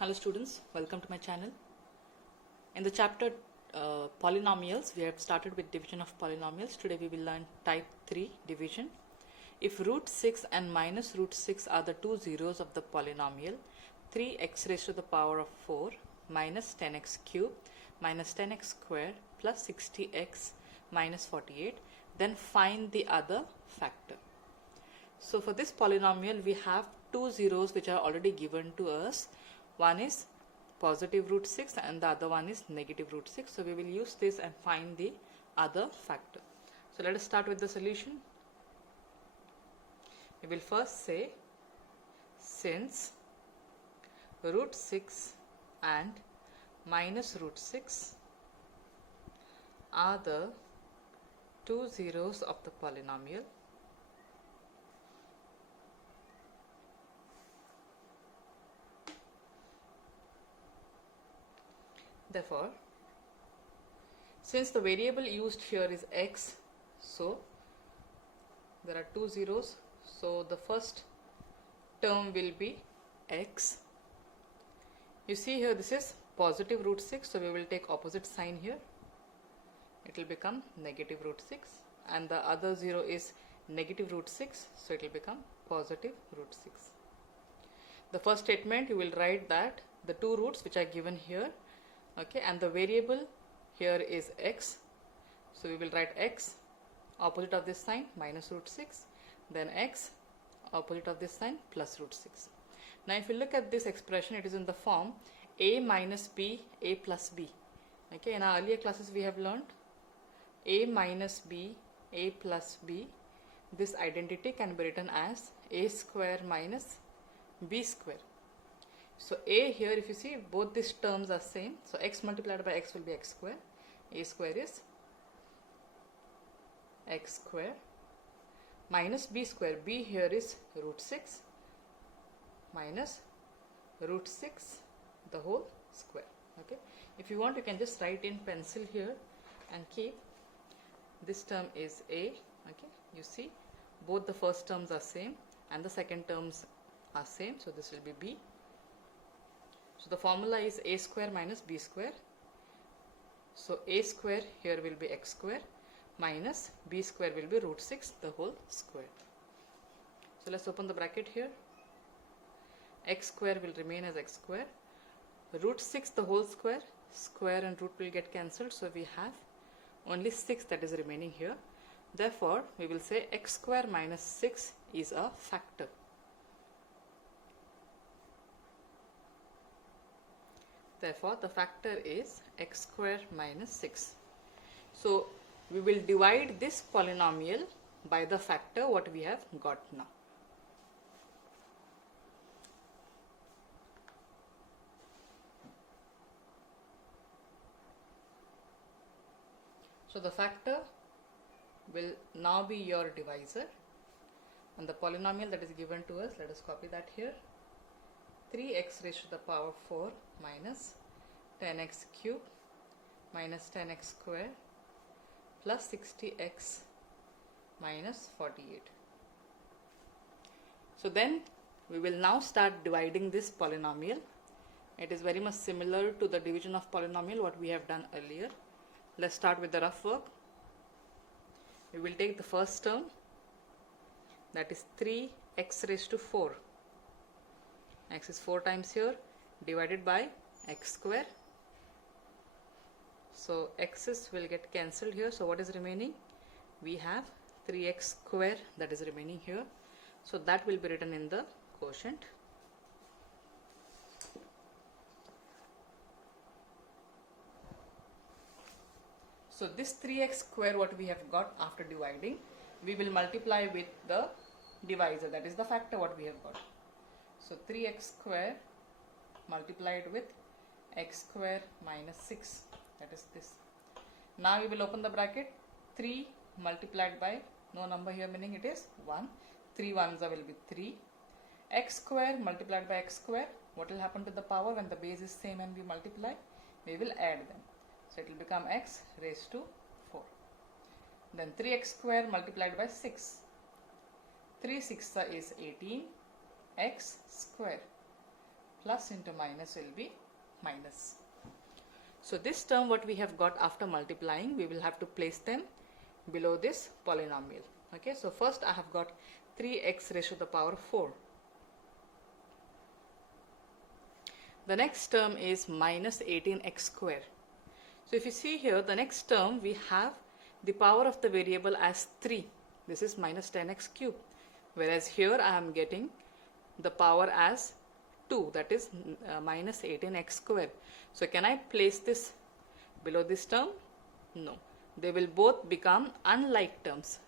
Hello students, welcome to my channel. In the chapter polynomials, we have started with division of polynomials. Today we will learn type 3 division. If root 6 and minus root 6 are the two zeros of the polynomial 3x raised to the power of 4 minus 10x cube minus 10x square plus 60x minus 48, then find the other factor. So for this polynomial we have two zeros which are already given to us. One is positive root 6 and the other one is negative root 6. So we will use this and find the other factor. So let us start with the solution. We will first say, since root 6 and minus root 6 are the two zeros of the polynomial, therefore, since the variable used here is x, so there are two zeros, so the first term will be x. You see here this is positive root 6, so we will take opposite sign here. It will become negative root 6, and the other zero is negative root 6, so it will become positive root 6. The first statement you will write that the two roots which are given here, okay, and the variable here is x, so we will write x, opposite of this sign minus root 6, then x, opposite of this sign plus root 6. Now if you look at this expression, it is in the form a minus b, a plus b. Okay, in our earlier classes we have learned a minus b, a plus b. This identity can be written as a square minus b square. So a here, if you see, both these terms are same, so x multiplied by x will be x square. A square is x square minus b square. B here is root 6 minus root 6 the whole square. Okay, if you want you can just write in pencil here and keep this term is a. Okay, you see both the first terms are same and the second terms are same, so this will be b. So the formula is a square minus b square. So a square here will be x square minus b square will be root 6 the whole square. So let's open the bracket here. X square will remain as x square. Root 6 the whole square, square and root will get cancelled, so we have only 6 that is remaining here. Therefore we will say x square minus 6 is a factor. Therefore, the factor is x square minus 6. So, we will divide this polynomial by the factor what we have got now. So, the factor will now be your divisor, and the polynomial that is given to us, let us copy that here. 3x raised to the power 4 minus 10x cube minus 10x square plus 60x minus 48. So then we will now start dividing this polynomial. It is very much similar to the division of polynomial what we have done earlier. Let's start with the rough work. We will take the first term, that is 3x raised to 4. X is 4 times here, divided by x square. So x's will get cancelled here. So what is remaining? We have 3x square that is remaining here. So that will be written in the quotient. So this 3x square what we have got after dividing, we will multiply with the divisor, that is the factor what we have got. So 3x square multiplied with x square minus 6, that is this. Now we will open the bracket. 3 multiplied by, no number here meaning it is 1. 3 ones will be 3. X square multiplied by x square. What will happen to the power when the base is same and we multiply? We will add them. So it will become x raised to 4. Then 3x square multiplied by 6. 3 6 is 18. X square plus into minus will be minus. So this term what we have got after multiplying, we will have to place them below this polynomial. Okay, so first I have got 3x raised to the power 4. The next term is minus 18x square. So if you see here, the next term we have the power of the variable as 3. This is minus 10x cube. Whereas here I am getting the power as 2, that is minus 18x square. So can I place this below this term? No. They will both become unlike terms.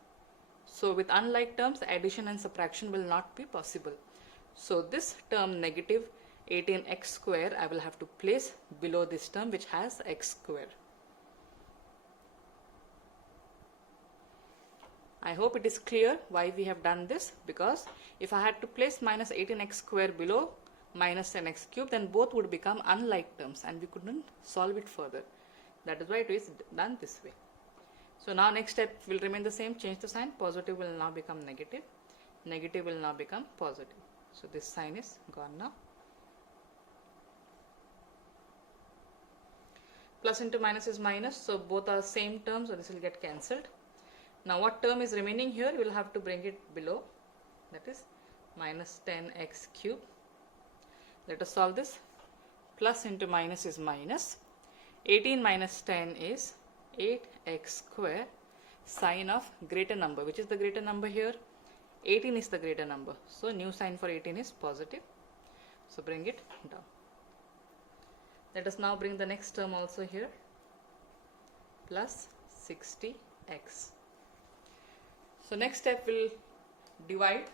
So with unlike terms, addition and subtraction will not be possible. So this term negative 18x square I will have to place below this term which has x square. I hope it is clear why we have done this, because if I had to place minus 18x square below minus 10x cube, then both would become unlike terms and we couldn't solve it further. That is why it is done this way. So now next step will remain the same, change the sign, positive will now become negative, negative will now become positive. So this sign is gone now. Plus into minus is minus, so both are same terms, so this will get cancelled. Now what term is remaining here, we will have to bring it below, that is minus 10x cube. Let us solve this. Plus into minus is minus. 18 minus 10 is 8x square. Sign of greater number. Which is the greater number here? 18 is the greater number. So new sign for 18 is positive. So bring it down. Let us now bring the next term also here. Plus 60x. So next step will divide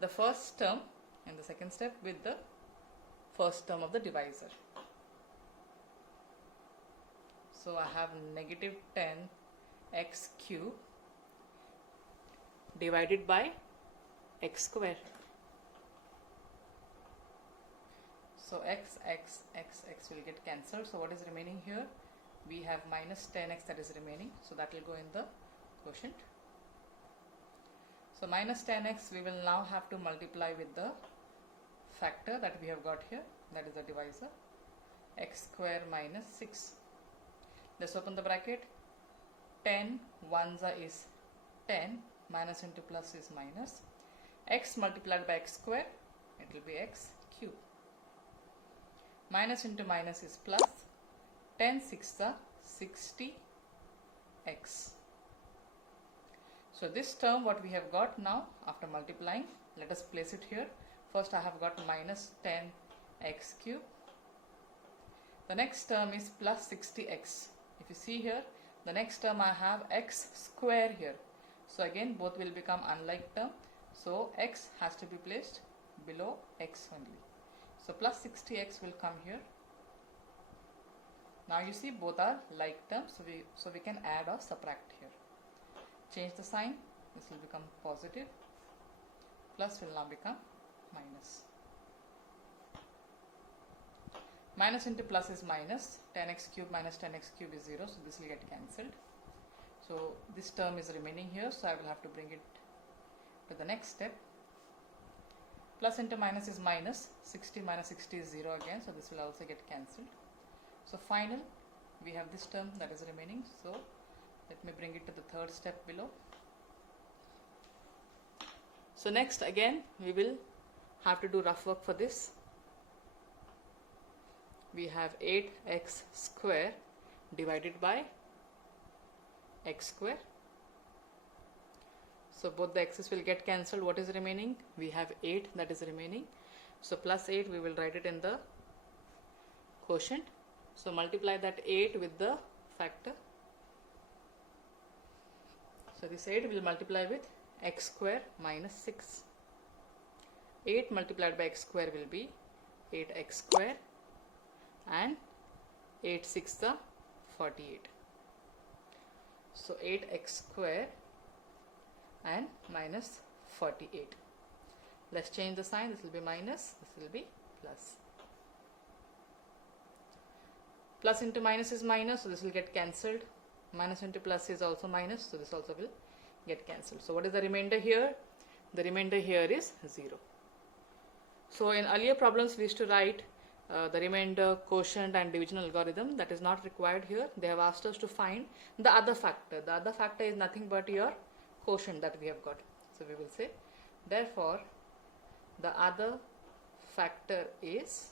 the first term in the second step with the first term of the divisor. So I have negative 10x cube divided by x square. So x will get cancelled. So what is remaining here? We have minus 10x that is remaining. So that will go in the quotient. So minus 10x we will now have to multiply with the factor that we have got here, that is the divisor, x square minus 6. Let's open the bracket. 10 ones is 10, minus into plus is minus. X multiplied by x square, it will be x cube. Minus into minus is plus. 10 6 are 60x. So this term what we have got now after multiplying, let us place it here. First I have got minus 10x cube. The next term is plus 60x. If you see here, the next term I have x square here. So again both will become unlike term. So x has to be placed below x only. So plus 60x will come here. Now you see both are like terms, so we can add or subtract here. Change the sign, this will become positive, plus will now become minus. Minus into plus is minus, 10x cube minus 10x cube is 0, so this will get cancelled. So this term is remaining here, so I will have to bring it to the next step. Plus into minus is minus, 60 minus 60 is 0 again, so this will also get cancelled. So final, we have this term that is remaining, so let me bring it to the third step below. So next again we will have to do rough work for this. We have 8x square divided by x square. So both the x's will get cancelled. What is remaining? We have 8 that is remaining. So plus 8 we will write it in the quotient. So multiply that 8 with the factor. So this 8 will multiply with x square minus 6. 8 multiplied by x square will be 8x square, and 8 6 are 48. So 8x square and minus 48. Let's change the sign. This will be minus, this will be plus. Plus into minus is minus, so this will get cancelled. Minus into plus is also minus, so this also will get cancelled. So what is the remainder here? The remainder here is 0. So in earlier problems we used to write the remainder, quotient and division algorithm. That is not required here. They have asked us to find the other factor. The other factor is nothing but your quotient that we have got. So we will say, therefore, the other factor is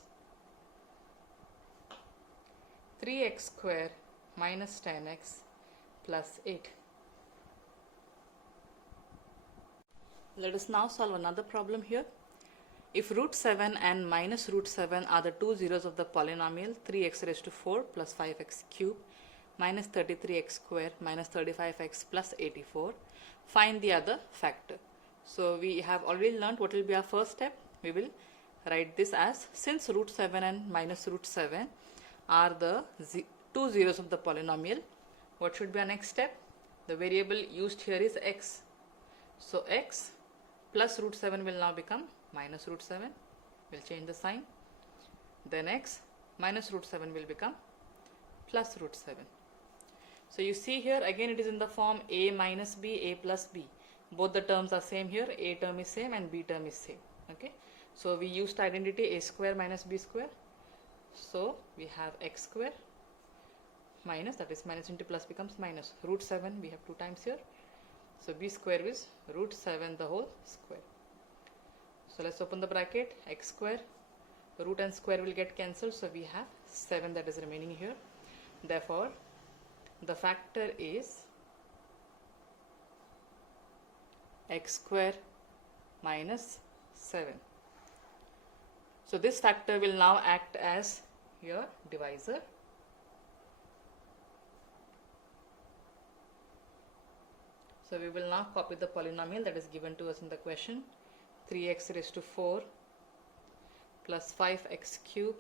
3x square minus 10x plus 8. Let us now solve another problem here. If root 7 and minus root 7 are the two zeros of the polynomial 3x raised to 4 plus 5x cube minus 33x square minus 35x plus 84, find the other factor. So we have already learned what will be our first step. We will write this as, since root 7 and minus root 7 are the two zeros of the polynomial, what should be our next step? The variable used here is x. So x plus root 7 will now become minus root 7. We'll change the sign. Then x minus root 7 will become plus root 7. So you see here again it is in the form a minus b, a plus b. Both the terms are same here. A term is same and b term is same. Okay. So we used identity a square minus b square. So we have x square minus, that is minus into plus becomes minus. Root 7 we have 2 times here. So b square is root 7 the whole square. So let's open the bracket. X square, root and square will get cancelled. So we have 7 that is remaining here. Therefore, the factor is x square minus 7. So this factor will now act as your divisor. So we will now copy the polynomial that is given to us in the question. 3x raised to 4 plus 5x cube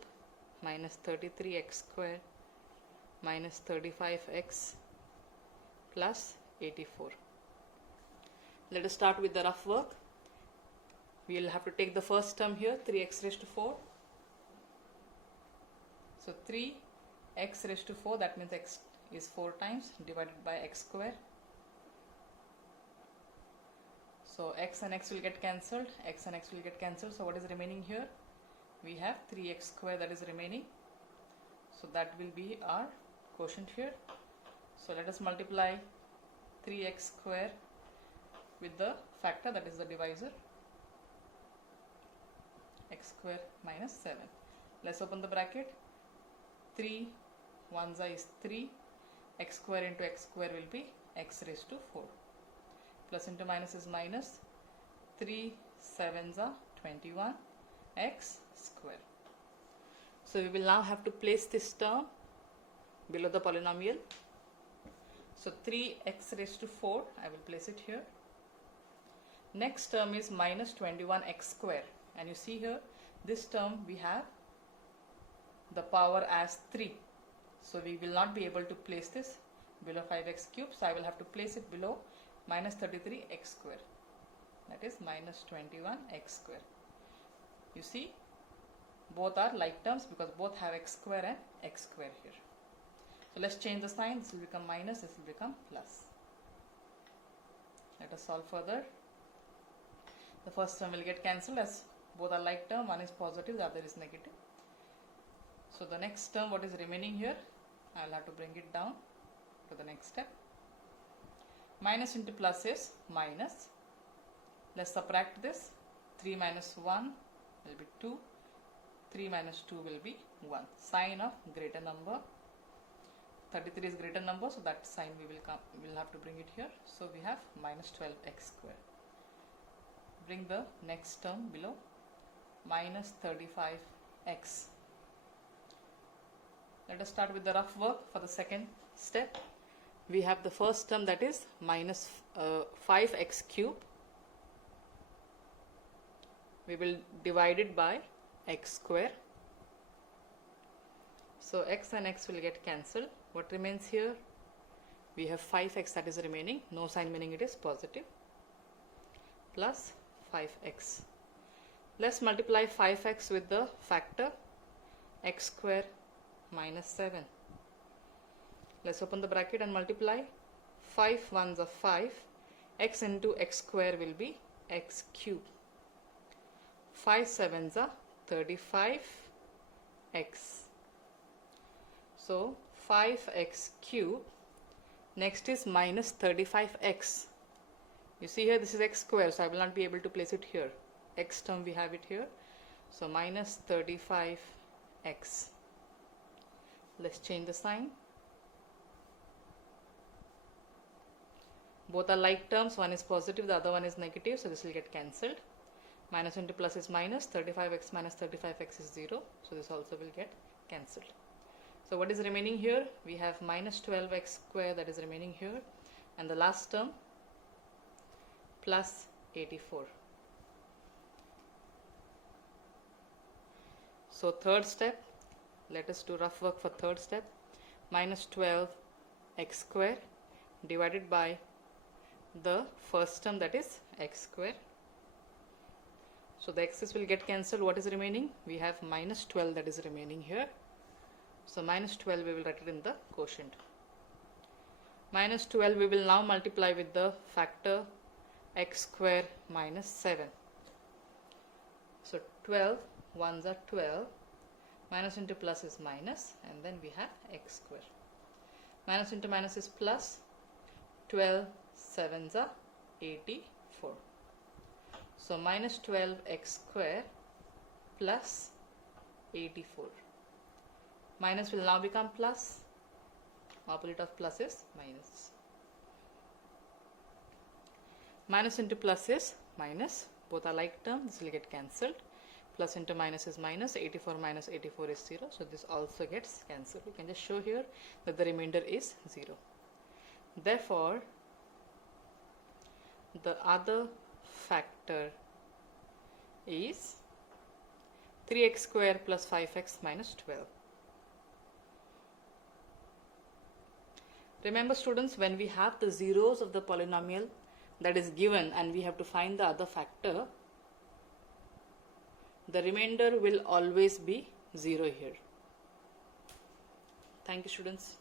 minus 33x square minus 35x plus 84. Let us start with the rough work. We will have to take the first term here, 3x raised to 4. So 3x raised to 4, that means x is 4 times divided by x square. So x and x will get cancelled, x and x will get cancelled. So what is remaining here? We have 3x square that is remaining. So that will be our quotient here. So let us multiply 3x square with the factor, that is the divisor, x square minus 7. Let's open the bracket. 3 1s is 3, x square into x square will be x raised to 4. Plus into minus is minus, 3 7s are 21 x square. So we will now have to place this term below the polynomial. So 3x raised to 4, I will place it here. Next term is minus 21x square, and you see here this term we have the power as 3. So we will not be able to place this below 5x cube. So I will have to place it below minus 33x square, that is minus 21x square. You see both are like terms because both have x square and x square here. So let's change the sign. This will become minus, this will become plus. Let us solve further. The first term will get cancelled as both are like term. One is positive, the other is negative. So the next term, what is remaining here, I will have to bring it down to the next step. Minus into plus is minus. Let's subtract this. 3 minus 1 will be 2. 3 minus 2 will be 1. Sign of greater number. 33 is greater number, so that sign we will have to bring it here. So we have minus 12x square. Bring the next term below. Minus 35x. Let us start with the rough work for the second step. We have the first term, that is minus 5x cube. We will divide it by x square. So x and x will get cancelled. What remains here? We have 5x that is remaining. No sign meaning it is positive. Plus 5x. Let's multiply 5x with the factor x square minus 7. Let's open the bracket and multiply. 5 1s are 5. X into x square will be x cube. 5 sevens are 35x. So 5x cube. Next is minus 35x. You see here this is x square, so I will not be able to place it here. X term we have it here. So minus 35x. Let's change the sign. Both are like terms, one is positive, the other one is negative, so this will get cancelled. Minus into plus is minus, 35x minus 35x is 0, so this also will get cancelled. So what is remaining here? We have minus 12x square that is remaining here, and the last term plus 84. So third step, let us do rough work for third step. Minus 12x square divided by the first term, that is x square. So the x's will get cancelled. What is remaining? We have minus 12 that is remaining here. So minus 12 we will write it in the quotient. Minus 12 we will now multiply with the factor x square minus 7. So 12 ones are 12. Minus into plus is minus, and then we have x square. Minus into minus is plus. 12 sevens are 84. So minus 12x square plus 84. Minus will now become plus. Opposite of plus is minus. Minus into plus is minus. Both are like term. This will get cancelled. Plus into minus is minus. 84 minus 84 is 0. So this also gets cancelled. You can just show here that the remainder is 0. Therefore, the other factor is 3x square plus 5x minus 12. Remember students, when we have the zeros of the polynomial that is given and we have to find the other factor, the remainder will always be 0 here. Thank you students.